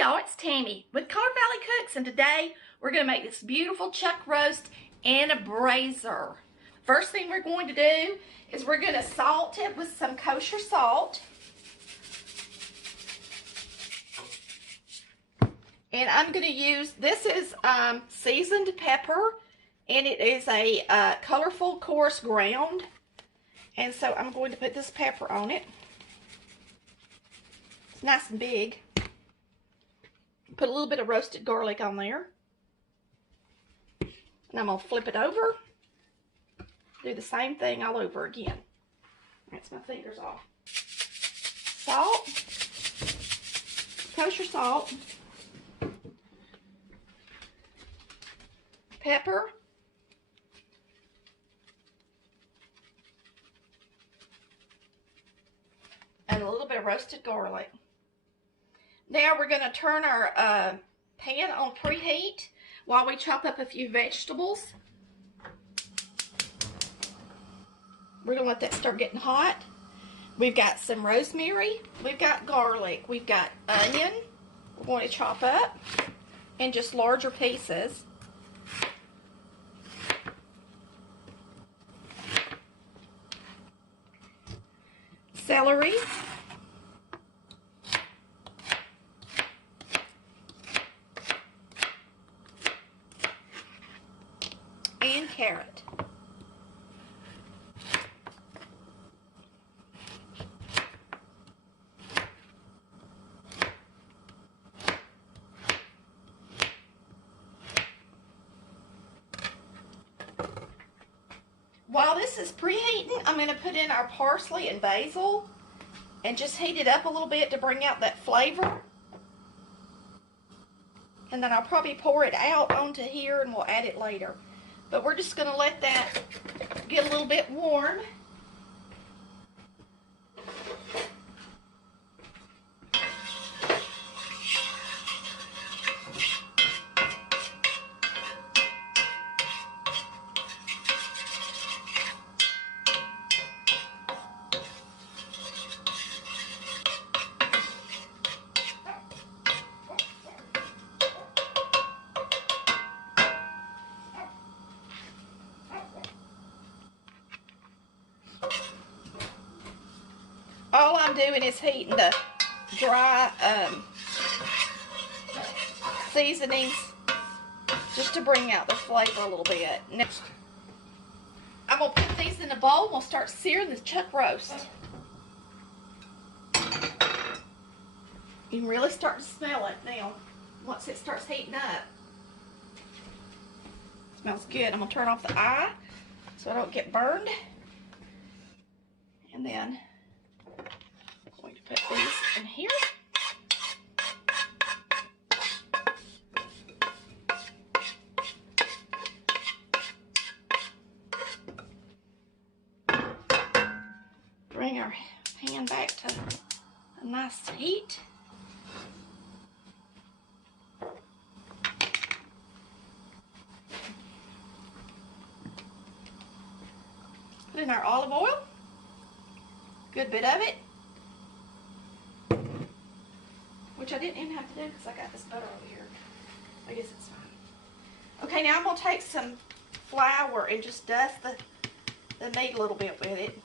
y'all, it's Tammy with Color Valley Cooks, and today we're going to make this beautiful chuck roast in a brazier. First thing we're going to do is we're going to salt it with some kosher salt. And I'm going to use, this is seasoned pepper, and it is a colorful coarse ground. And so I'm going to put this pepper on it. It's nice and big. Put a little bit of roasted garlic on there. And I'm going to flip it over. Do the same thing all over again. Rinse my fingers off. Salt. Kosher salt. Pepper. And a little bit of roasted garlic. Now we're going to turn our pan on preheat while we chop up a few vegetables. We're going to let that start getting hot. We've got some rosemary. We've got garlic. We've got onion. We're going to chop up in just larger pieces. Celery. And carrot. While this is preheating, I'm going to put in our parsley and basil and just heat it up a little bit to bring out that flavor. And then I'll probably pour it out onto here and we'll add it later. But we're just going to let that get a little bit warm. All I'm doing is heating the dry seasonings just to bring out the flavor a little bit. Next, I'm going to put these in a bowl and we'll start searing the chuck roast. You can really start to smell it now once it starts heating up. Smells good. I'm going to turn off the eye so I don't get burned. And then I'm going to put these in here. Bring our pan back to a nice heat. Put in our olive oil. Good bit of it. Which I didn't even have to do because I got this butter over here. I guess it's fine. Okay, now I'm going to take some flour and just dust the meat a little bit with it.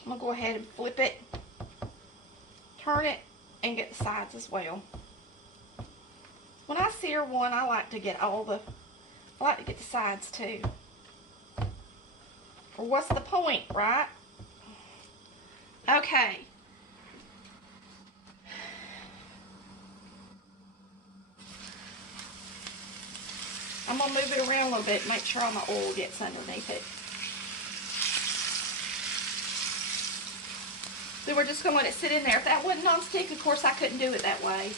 I'm going to go ahead and flip it, turn it, and get the sides as well. When I sear one, I like to get the sides too. Or what's the point, right? Okay. I'm going to move it around a little bit, make sure all my oil gets underneath it. Then we're just going to let it sit in there. If that wasn't non-stick, of course I couldn't do it that way.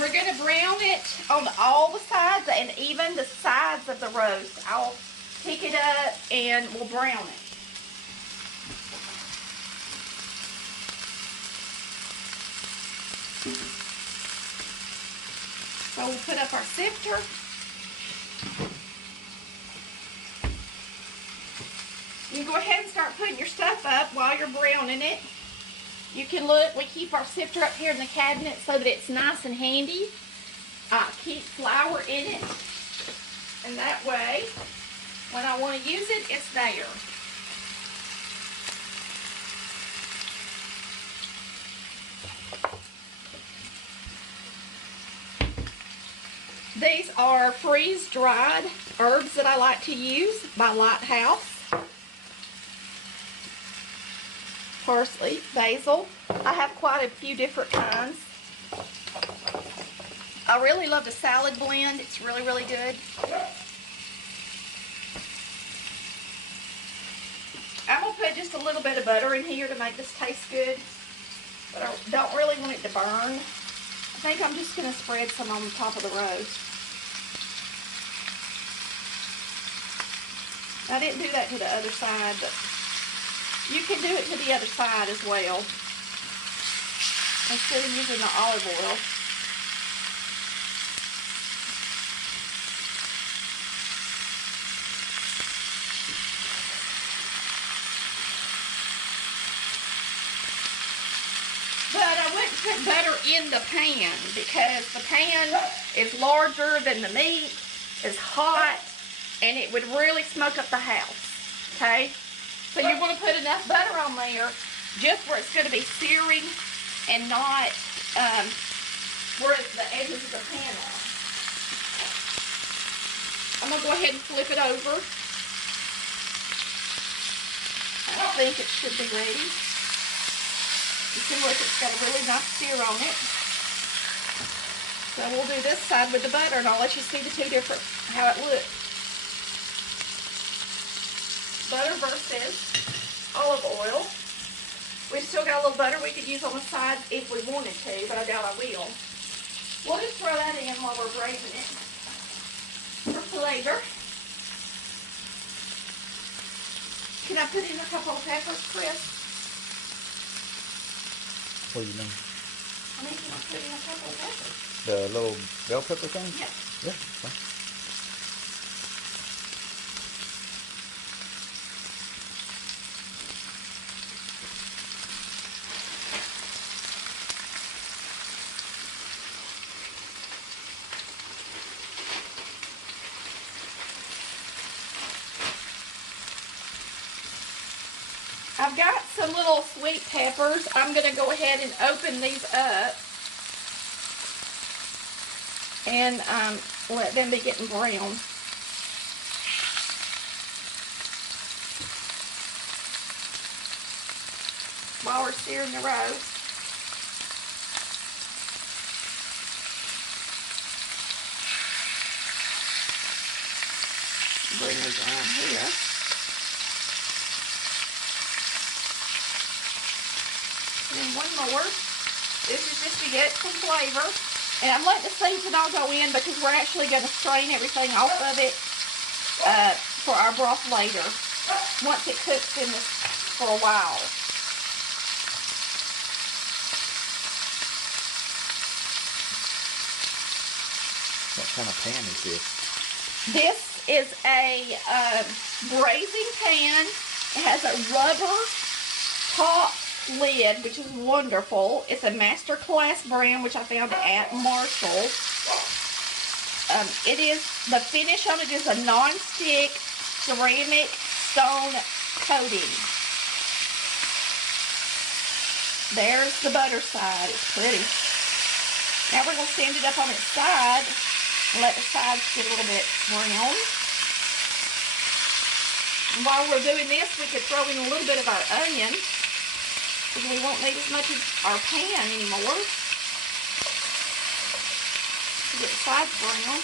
We're going to brown it on all the sides and even the sides of the roast. I'll pick it up and we'll brown it. So we'll put up our sifter. You can go ahead and start putting your stuff up while you're browning it. You can look, we keep our sifter up here in the cabinet so that it's nice and handy. Keep flour in it. And that way, when I want to use it, it's there. These are freeze-dried herbs that I like to use by Lighthouse. Parsley, basil. I have quite a few different kinds. I really love the salad blend. It's really, really good. I'm going to put just a little bit of butter in here to make this taste good. But I don't really want it to burn. I think I'm just going to spread some on the top of the roast. I didn't do that to the other side, but you can do it to the other side as well. Instead of using the olive oil. But I wouldn't put butter in the pan because the pan is larger than the meat, it's hot, and it would really smoke up the house, okay? So you're going to put enough butter on there just where it's going to be searing and not where the edges of the pan are. I'm going to go ahead and flip it over. I think it should be ready. You can look, it's got a really nice sear on it. So we'll do this side with the butter and I'll let you see the two different, how it looks. Butter versus olive oil. We've still got a little butter we could use on the sides if we wanted to, but I doubt I will. We'll just throw that in while we're braising it for flavor. Can I put in a couple of peppers, Chris? What do you mean? I mean, can I put in a couple of peppers? The little bell pepper thing? Yeah. Yeah, fine. I've got some little sweet peppers. I'm going to go ahead and open these up and let them be getting brown. While we're searing the roast. Bring these around here. And one more. This is just to get some flavor. And I'm letting the seasoning all go in because we're actually going to strain everything off of it for our broth later. Once it cooks in this for a while. What kind of pan is this? This is a braising pan. It has a rubber top lid, which is wonderful. It's a Masterclass brand, which I found at Marshall's. It is, the finish on it is a non-stick ceramic stone coating. There's the butter side. It's pretty. Now we're going to stand it up on its side and let the sides get a little bit brown. And while we're doing this, we could throw in a little bit of our onion. Because we won't need as much of our pan anymore to get the sides brown.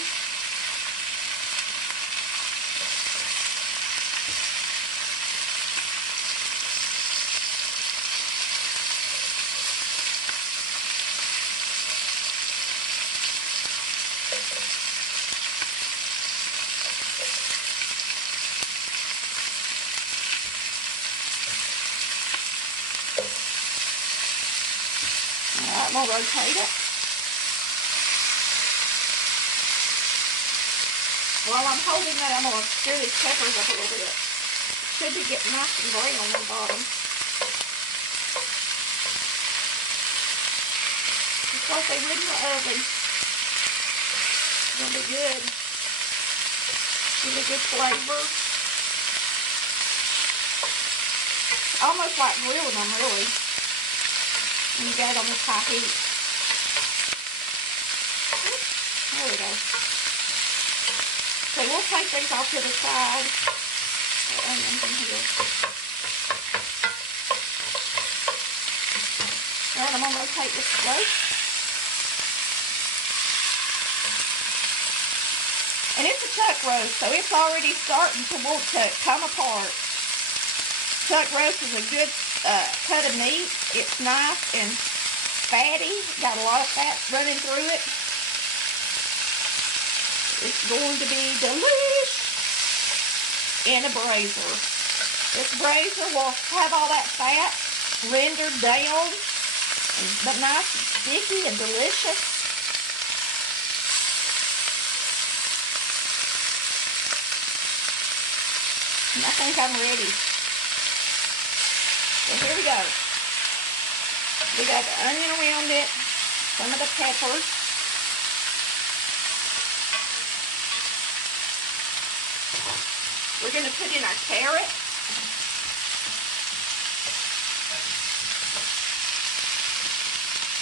I'm going to rotate it. While I'm holding that, I'm going to stir these peppers up a little bit. Should be getting nice and brown on the bottom. Just like they would in the oven. It's going to be good. Give it a good flavor. Almost like grilling them, really. When you got it on this high heat. There we go. So we'll take these off to the side. The onions in here. Alright, I'm going to rotate this roast. And it's a chuck roast, so it's already starting to want to come apart. Chuck roast is a good cut of meat. It's nice and fatty. Got a lot of fat running through it. It's going to be delish in a brazier. This brazier will have all that fat rendered down, but nice and sticky and delicious. And I think I'm ready. So here we go. We got the onion around it, some of the peppers. We're going to put in our carrot.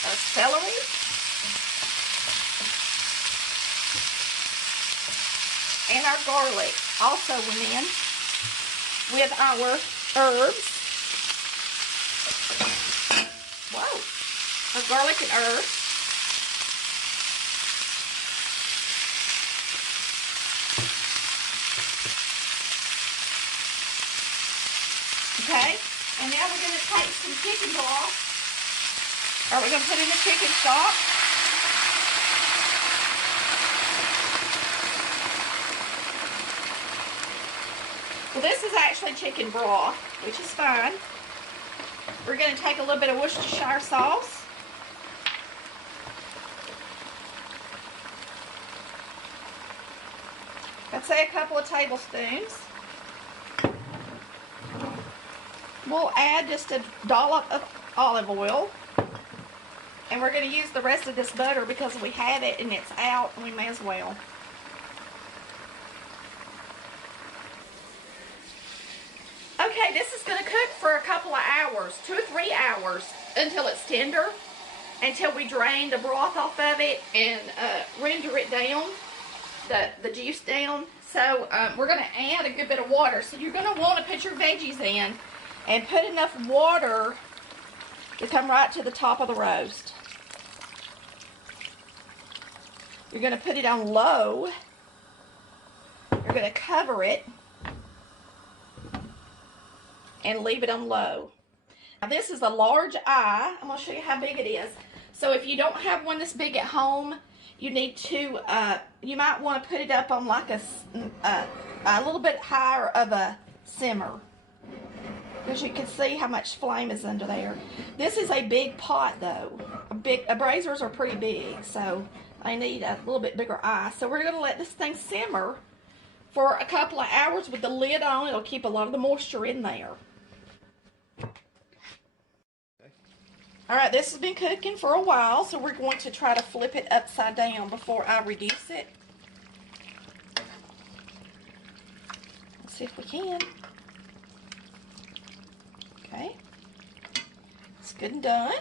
Our celery. And our garlic also went in with our herbs. Whoa. Our garlic and herbs. Okay, and now we're going to take some chicken broth. Or we're going to put in the chicken stock. Well, this is actually chicken broth, which is fine. We're going to take a little bit of Worcestershire sauce. I'd say a couple of tablespoons. We'll add just a dollop of olive oil. And we're going to use the rest of this butter because we have it and it's out and we may as well. Okay, this is going to cook for a couple of hours, 2 or 3 hours, until it's tender, until we drain the broth off of it and render it down, the juice down. So we're going to add a good bit of water. So you're going to want to put your veggies in and put enough water to come right to the top of the roast. You're going to put it on low. You're going to cover it and leave it on low. Now this is a large eye. I'm going to show you how big it is. So if you don't have one this big at home, you need to, you might want to put it up on like a little bit higher of a simmer. Because you can see how much flame is under there. This is a big pot though. Braziers are pretty big, so I need a little bit bigger eye. So we're going to let this thing simmer for a couple of hours with the lid on. It'll keep a lot of the moisture in there. Alright, this has been cooking for a while, so we're going to try to flip it upside down before I reduce it. Let's see if we can. Okay, it's good and done.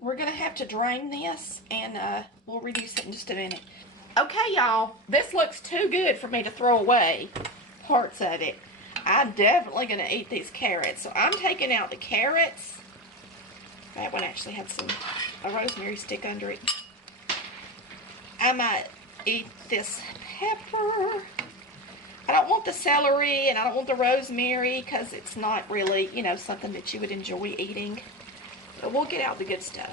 We're going to have to drain this and we'll reduce it in just a minute. Okay, y'all, this looks too good for me to throw away parts of it. I'm definitely going to eat these carrots. So I'm taking out the carrots. That one actually had a rosemary stick under it. I might eat this pepper. I don't want the celery and I don't want the rosemary because it's not really, you know, something that you would enjoy eating. But we'll get out the good stuff.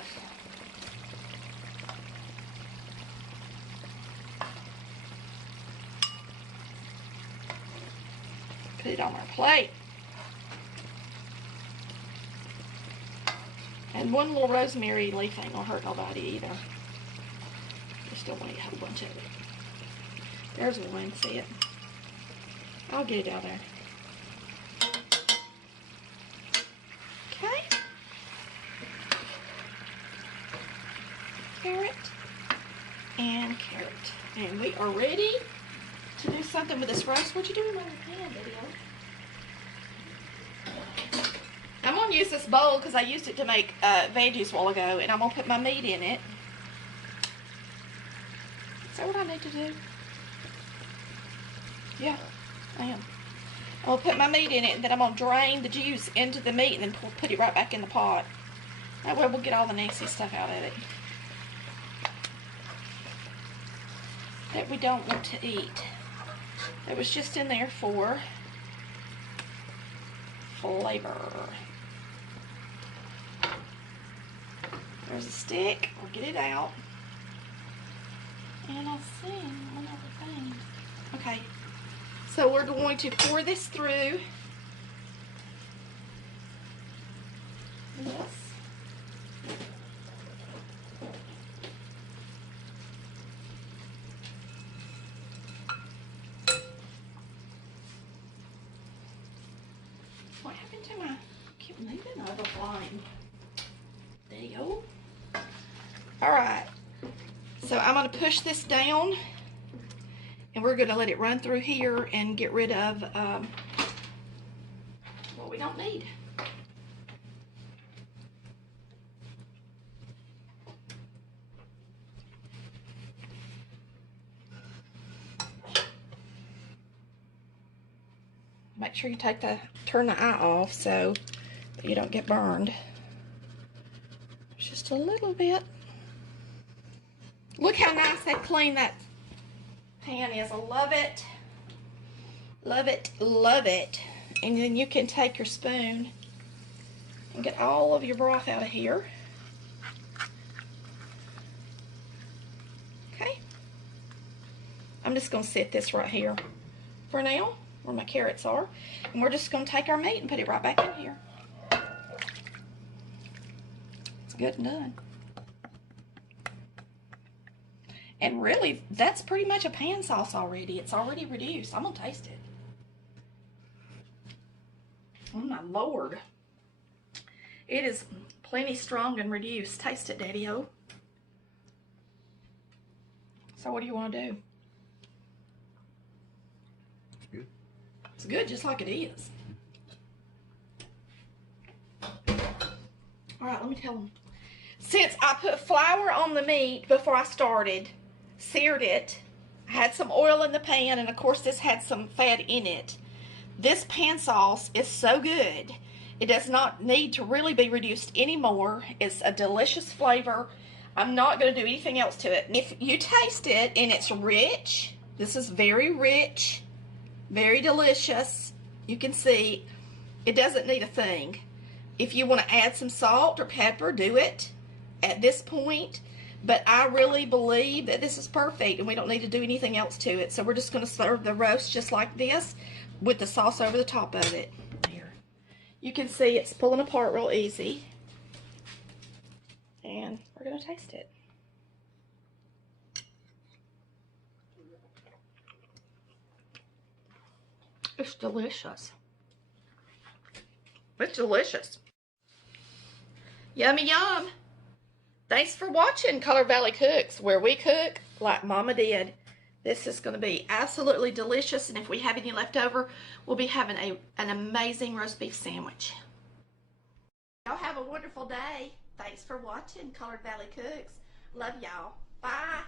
Put it on our plate. And one little rosemary leaf ain't gonna hurt nobody either. Just don't want to eat a whole bunch of it. There's one, see it? I'll get it out there. Okay. Carrot and carrot. And we are ready to do something with this roast. What you doing on your pan, video? I'm going to use this bowl because I used it to make veggies a while ago, and I'm going to put my meat in it. Is that what I need to do? Yeah, I am. I'm going to put my meat in it, and then I'm going to drain the juice into the meat and then put it right back in the pot. That way we'll get all the nasty stuff out of it that we don't want to eat. That was just in there for flavor. There's a stick. We'll get it out. And I'll see one other thing. Okay. So we're going to pour this through. This. What happened to my, keep moving over flame. There you go. All right. So I'm going to push this down, and we're going to let it run through here and get rid of what we don't need. Make sure you turn the eye off so that you don't get burned. Just a little bit. Look how nice and clean that pan is. I love it. Love it, love it. And then you can take your spoon and get all of your broth out of here. Okay. I'm just going to set this right here for now, where my carrots are. And we're just going to take our meat and put it right back in here. It's good and done. And really, that's pretty much a pan sauce already. It's already reduced. I'm going to taste it. Oh my Lord. It is plenty strong and reduced. Taste it, Daddy-O. So what do you want to do? It's good. It's good, just like it is. All right, let me tell them. Since I put flour on the meat before I started, seared it, I had some oil in the pan, and of course this had some fat in it. This pan sauce is so good. It does not need to really be reduced anymore. It's a delicious flavor. I'm not going to do anything else to it. If you taste it and it's rich, this is very rich, very delicious. You can see it doesn't need a thing. If you want to add some salt or pepper, do it at this point. But I really believe that this is perfect and we don't need to do anything else to it. So we're just going to serve the roast just like this with the sauce over the top of it. Here. You can see it's pulling apart real easy. And we're going to taste it. It's delicious. It's delicious. Yummy yum. Thanks for watching Color Valley Cooks, where we cook like Mama did. This is going to be absolutely delicious, and if we have any left over, we'll be having an amazing roast beef sandwich. Y'all have a wonderful day. Thanks for watching Color Valley Cooks. Love y'all. Bye.